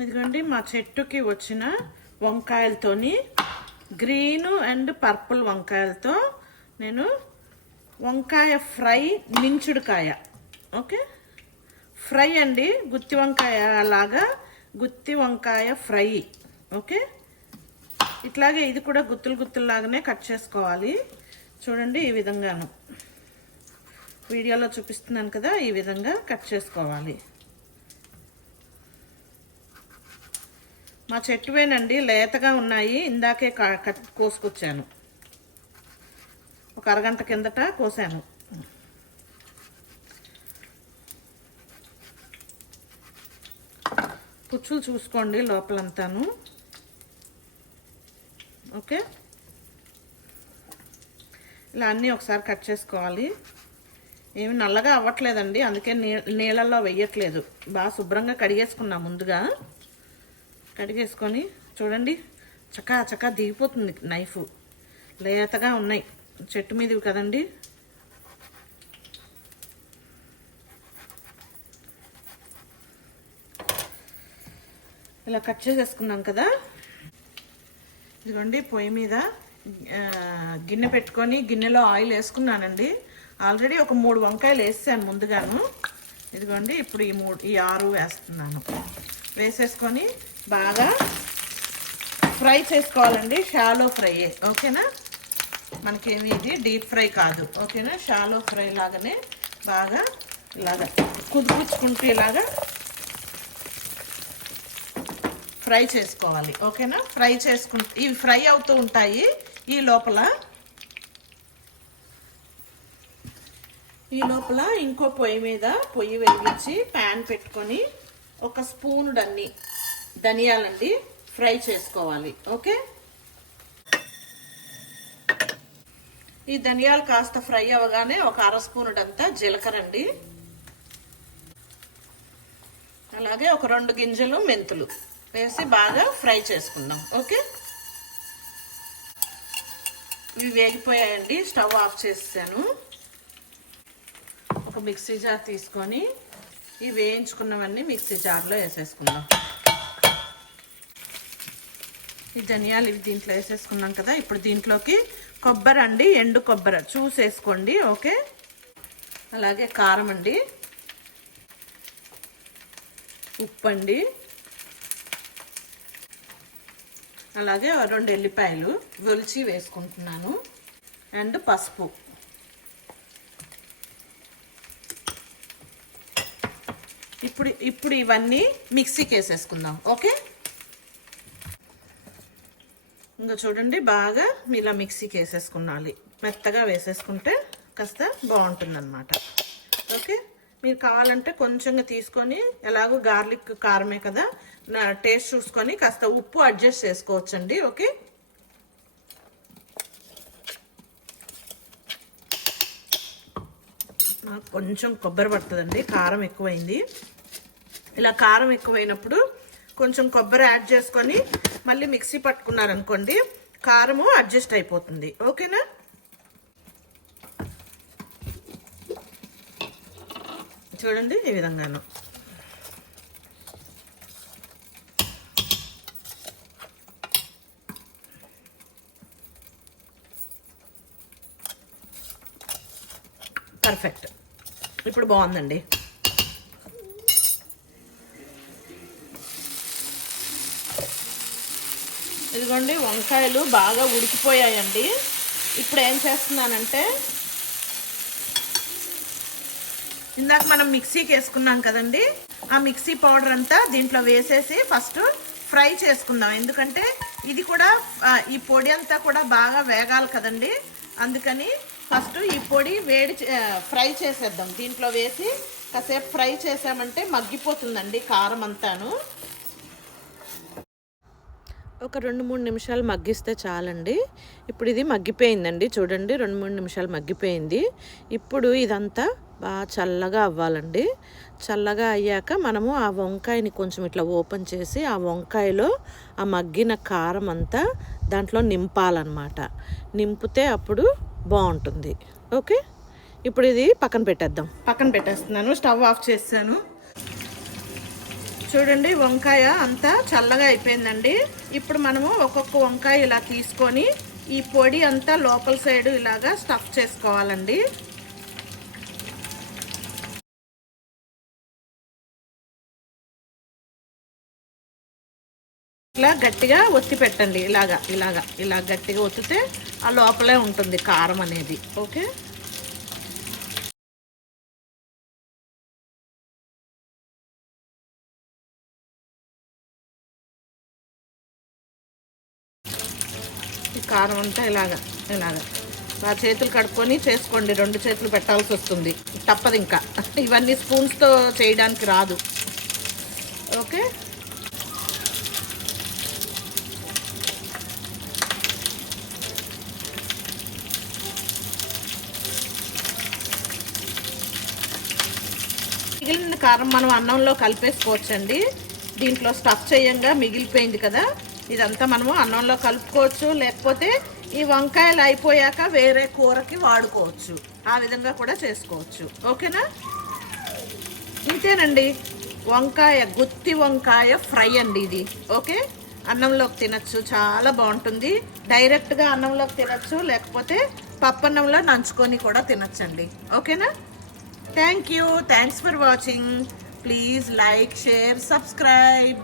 ఇదిగోండి మా చెట్టుకి వచ్చిన వంకాయలతోని గ్రీన్ అండ్ పర్పుల్ వంకాయలతో నేను వంకాయ ఫ్రై, మించుడుకాయ. ఓకే, ఫ్రై అండి, గుత్తి వంకాయ లాగా గుత్తి వంకాయ ఫ్రై. ఓకే, ఇట్లాగే ఇది కూడా గుత్తులాగానే కట్ చేసుకోవాలి. చూడండి, ఈ విధంగాను వీడియోలో చూపిస్తున్నాను కదా, ఈ విధంగా కట్ చేసుకోవాలి. మా చెట్టువేనండి, లేతగా ఉన్నాయి. ఇందాకే కోసుకొచ్చాను, ఒక అరగంట కిందట కోసాను. పుచ్చులు చూసుకోండి లోపలంతాను. ఓకే, ఇలా అన్నీ ఒకసారి కట్ చేసుకోవాలి. ఏమి నల్లగా అవ్వట్లేదండి, అందుకే నీళ్ళల్లో వెయ్యట్లేదు. బాగా శుభ్రంగా కడిగేసుకున్నా ముందుగా. కడిగేసుకొని చూడండి, చకా దిగిపోతుంది నైఫ్. లేతగా ఉన్నాయి, చెట్టు మీదవి కదండి. ఇలా కట్ చేసేసుకున్నాం కదా. ఇదిగోండి, పొయ్యి మీద గిన్నె పెట్టుకొని గిన్నెలో ఆయిల్ వేసుకున్నానండి. ఆల్రెడీ ఒక 3 వంకాయలు వేసాను ముందుగాను. ఇదిగోండి, ఇప్పుడు ఈ 6 వేస్తున్నాను. వేసేసుకొని బాగా ఫ్రై చేసుకోవాలండి, షాలో ఫ్రై. ఓకేనా, మనకేమి ఇది డీప్ ఫ్రై కాదు. ఓకేనా, షాలో ఫ్రై లాగానే బాగా ఇలాగా కుదిపుచ్చుకుంటూ ఇలాగా ఫ్రై చేసుకోవాలి. ఓకేనా, ఫ్రై చేసుకుంటూ ఇవి ఫ్రై అవుతూ ఉంటాయి. ఈ లోపల ఇంకో పొయ్యి మీద పొయ్యి వెలిగించి ప్యాన్ పెట్టుకొని ఒక స్పూన్ ధనియాలండి ఫ్రై చేసుకోవాలి. ఓకే, ఈ ధనియాలు కాస్త ఫ్రై అవ్వగానే ఒక అర స్పూనుడంతా జీలకర్ర అండి, అలాగే ఒక 2 గింజలు మెంతులు వేసి బాగా ఫ్రై చేసుకుందాం. ఓకే, ఇవి వేగిపోయాయండి. స్టవ్ ఆఫ్ చేసాను. ఒక మిక్సీ జార్ తీసుకొని ఈ వేయించుకున్నవన్నీ మిక్సీ జార్లో వేసేసుకుందాం. ఈ ధనియాలు ఇవి దీంట్లో వేసేసుకున్నాం కదా. ఇప్పుడు దీంట్లోకి కొబ్బరి అండి, ఎండు కొబ్బరి చూసేసుకోండి. ఓకే, అలాగే కారం అండి, ఉప్పు అండి, అలాగే 2 ఎల్లిపాయలు ఒలిచి వేసుకుంటున్నాను, అండ్ పసుపు. ఇప్పుడు ఇవన్నీ మిక్సీకి వేసేసుకుందాం. ఓకే, ఇంకా చూడండి, బాగా ఇలా మిక్సీకి వేసేసుకున్నాలి. మెత్తగా వేసేసుకుంటే కాస్త బాగుంటుంది అన్నమాట. ఓకే, మీరు కావాలంటే కొంచెంగా తీసుకొని, ఎలాగో గార్లిక్ కారమే కదా, టేస్ట్ చూసుకొని కాస్త ఉప్పు అడ్జస్ట్ చేసుకోవచ్చండి. ఓకే, నాకు కొంచెం కొబ్బరి పడుతుందండి, కారం ఎక్కువైంది. ఇలా కారం ఎక్కువైనప్పుడు కొంచెం కొబ్బరి యాడ్ చేసుకొని మళ్ళీ మిక్సీ పట్టుకున్నారనుకోండి, కారము అడ్జస్ట్ అయిపోతుంది. ఓకేనా, చూడండి ఈ విధంగాను. పర్ఫెక్ట్, ఇప్పుడు బాగుందండి. ఇదిగోండి, వంకాయలు బాగా ఉడికిపోయాయండి. ఇప్పుడు ఏం చేస్తున్నానంటే, ఇందాక మనం మిక్సీకి వేసుకున్నాం కదండి, ఆ మిక్సీ పౌడర్ అంతా దీంట్లో వేసేసి ఫస్ట్ ఫ్రై చేసుకుందాం. ఎందుకంటే ఇది కూడా ఈ పొడి అంతా కూడా బాగా వేగాలి కదండి, అందుకని ఫస్ట్ ఈ పొడి ఫ్రై చేసేద్దాం. దీంట్లో వేసి కాసేపు ఫ్రై చేసామంటే మగ్గిపోతుందండి కారం అంతాను. ఒక 2-3 నిమిషాలు మగ్గిస్తే చాలండి. ఇప్పుడు ఇది మగ్గిపోయిందండి, చూడండి 2-3 నిమిషాలు మగ్గిపోయింది. ఇప్పుడు ఇదంతా బాగా చల్లగా అవ్వాలండి. చల్లగా అయ్యాక మనము ఆ వంకాయని కొంచెం ఇట్లా ఓపెన్ చేసి ఆ వంకాయలో ఆ మగ్గిన కారం అంతా దాంట్లో నింపాలన్నమాట. నింపితే అప్పుడు బాగుంటుంది. ఓకే, ఇప్పుడు ఇది పక్కన పెట్టేద్దాం. పక్కన పెట్టేస్తున్నాను, స్టవ్ ఆఫ్ చేస్తాను. చూడండి వంకాయ అంతా చల్లగా అయిపోయిందండి. ఇప్పుడు మనము ఒక్కొక్క వంకాయ ఇలా తీసుకొని ఈ పొడి అంతా లోపల సైడ్ ఇలాగా స్టఫ్ చేసుకోవాలండి. ఇట్లా గట్టిగా ఒత్తి పెట్టండి. ఇలా గట్టిగా ఒత్తితే ఆ లోపలే ఉంటుంది కారం అనేది. ఓకే, ఈ కారం అంతా ఇలాగా ఆ చేతులు కడుక్కొని చేసుకోండి. 2 చేతులు పెట్టాల్సి వస్తుంది, తప్పదు. ఇంకా ఇవన్నీ స్పూన్స్తో చేయడానికి రాదు. ఓకే, మిగిలిన కారం మనం అన్నంలో కలిపేసుకోవచ్చండి. దీంట్లో స్టఫ్ చేయంగా మిగిలిపోయింది కదా, ఇదంతా మనము అన్నంలో కలుపుకోవచ్చు, లేకపోతే ఈ వంకాయలు అయిపోయాక వేరే కూరకి వాడుకోవచ్చు. ఆ విధంగా కూడా చేసుకోవచ్చు. ఓకేనా, ఇంతేనండి. గుత్తి వంకాయ ఫ్రై అండి ఇది. ఓకే, అన్నంలోకి తినచ్చు, చాలా బాగుంటుంది. డైరెక్ట్గా అన్నంలోకి తినచ్చు, లేకపోతే పప్పన్నంలో నంచుకొని కూడా తినచ్చండి. ఓకేనా, thank you. Thanks for watching. Please like, share, subscribe.